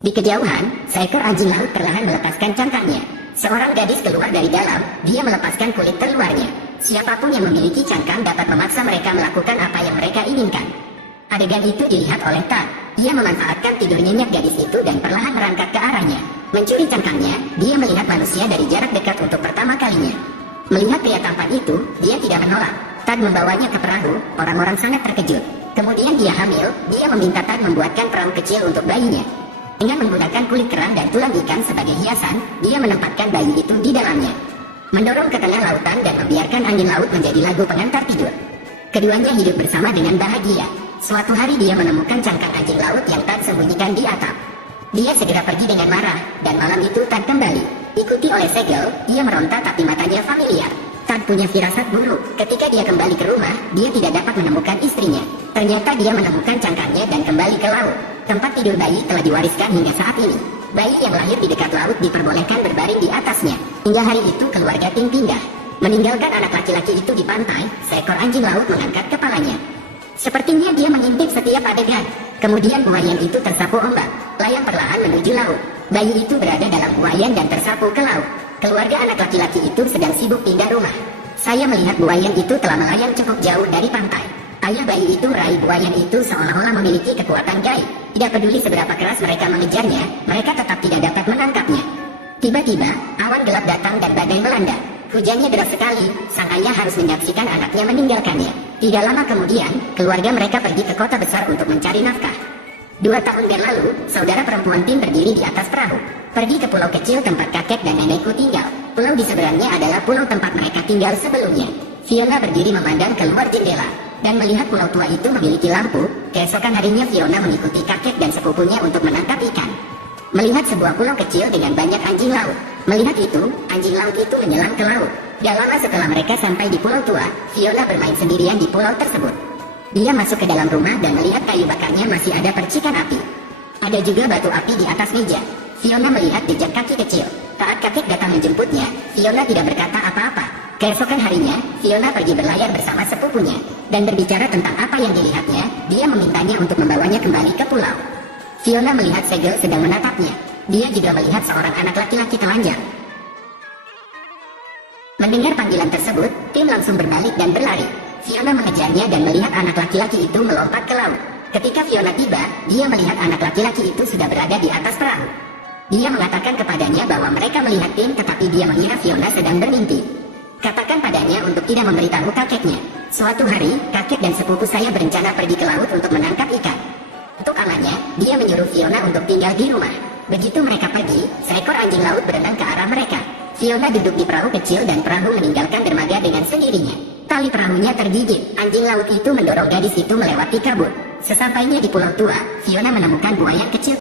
Di kejauhan, seekor anjing laut perlahan melepaskan cangkangnya. Seorang gadis keluar dari dalam, dia melepaskan kulit terluarnya. Siapapun yang memiliki cangkang dapat memaksa mereka melakukan apa yang mereka inginkan. Adegan itu dilihat oleh Tan. Ia memanfaatkan tidur nyenyak gadis itu dan perlahan merangkak ke arahnya. Mencuri cangkangnya, dia melihat manusia dari jarak dekat untuk pertama kalinya. Melihat pria tampan itu, dia tidak menolak. Tan membawanya ke perahu, orang-orang sangat terkejut. Kemudian dia hamil, dia meminta Tan membuatkan perahu kecil untuk bayinya. Dengan menggunakan kulit kerang dan tulang ikan sebagai hiasan, dia menempatkan bayi itu di dalamnya. Mendorong ke tengah lautan dan membiarkan angin laut menjadi lagu pengantar tidur. Keduanya hidup bersama dengan bahagia. Suatu hari dia menemukan cangkang anjing laut yang Tan sembunyikan di atap. Dia segera pergi dengan marah, dan malam itu Tan kembali. Ikuti oleh segel, dia meronta tapi matanya familiar. Tan punya firasat buruk. Ketika dia kembali ke rumah, dia tidak dapat menemukan istrinya. Ternyata dia menemukan cangkangnya dan kembali ke laut. Tempat tidur bayi telah diwariskan hingga saat ini. Bayi yang lahir di dekat laut diperbolehkan berbaring di atasnya. Hingga hari itu keluarga Ting pindah. Meninggalkan anak laki-laki itu di pantai, seekor anjing laut mengangkat kepalanya. Sepertinya dia mengintip setiap adegan. Kemudian buayan itu tersapu ombak. Layang perlahan menuju laut. Bayi itu berada dalam buayan dan tersapu ke laut. Keluarga anak laki-laki itu sedang sibuk pindah rumah. Saya melihat buayan itu telah melayang cukup jauh dari pantai. Ayah bayi itu meraih buayan itu seolah-olah memiliki kekuatan gaib. Tidak peduli seberapa keras mereka mengejarnya, mereka tetap tidak dapat menangkapnya. Tiba-tiba, awan gelap datang dan badai melanda. Hujannya deras sekali, sang ayah harus menyaksikan anaknya meninggalkannya. Tidak lama kemudian, keluarga mereka pergi ke kota besar untuk mencari nafkah. 2 tahun yang lalu, saudara perempuan Tim berdiri di atas perahu. Pergi ke pulau kecil tempat kakek dan nenekku tinggal. Pulau di seberangnya adalah pulau tempat mereka tinggal sebelumnya. Fiona berdiri memandang keluar jendela dan melihat pulau tua itu memiliki lampu. Keesokan harinya Fiona mengikuti kakek dan sepupunya untuk menangkap ikan. Melihat sebuah pulau kecil dengan banyak anjing laut. Melihat itu, anjing laut itu menyelam ke laut. Gak lama setelah mereka sampai di pulau tua, Fiona bermain sendirian di pulau tersebut. Dia masuk ke dalam rumah dan melihat kayu bakarnya masih ada percikan api. Ada juga batu api di atas meja. Fiona melihat jejak kaki kecil. Saat kakek datang menjemputnya, Fiona tidak berkata apa-apa. Keesokan harinya, Fiona pergi berlayar bersama sepupunya. Dan berbicara tentang apa yang dilihatnya, dia memintanya untuk membawanya kembali ke pulau. Fiona melihat segel sedang menatapnya. Dia juga melihat seorang anak laki-laki telanjang. Mendengar panggilan tersebut, Tim langsung berbalik dan berlari. Fiona mengejarnya dan melihat anak laki-laki itu melompat ke laut. Ketika Fiona tiba, dia melihat anak laki-laki itu sudah berada di atas perahu. Dia mengatakan kepadanya bahwa mereka melihat Tim, tetapi dia mengira Fiona sedang bermimpi. Katakan padanya untuk tidak memberitahu kakeknya. Suatu hari, kakek dan sepupu saya berencana pergi ke laut untuk menangkap ikan. Untuk amannya, dia menyuruh Fiona untuk tinggal di rumah. Begitu mereka pergi, seekor anjing laut berenang ke arah mereka. Fiona duduk di perahu kecil dan perahu meninggalkan dermaga dengan sendirinya. Tali perahunya tergigit. Anjing laut itu mendorong gadis itu melewati kabut. Sesampainya di pulau tua, Fiona menemukan buaya kecil.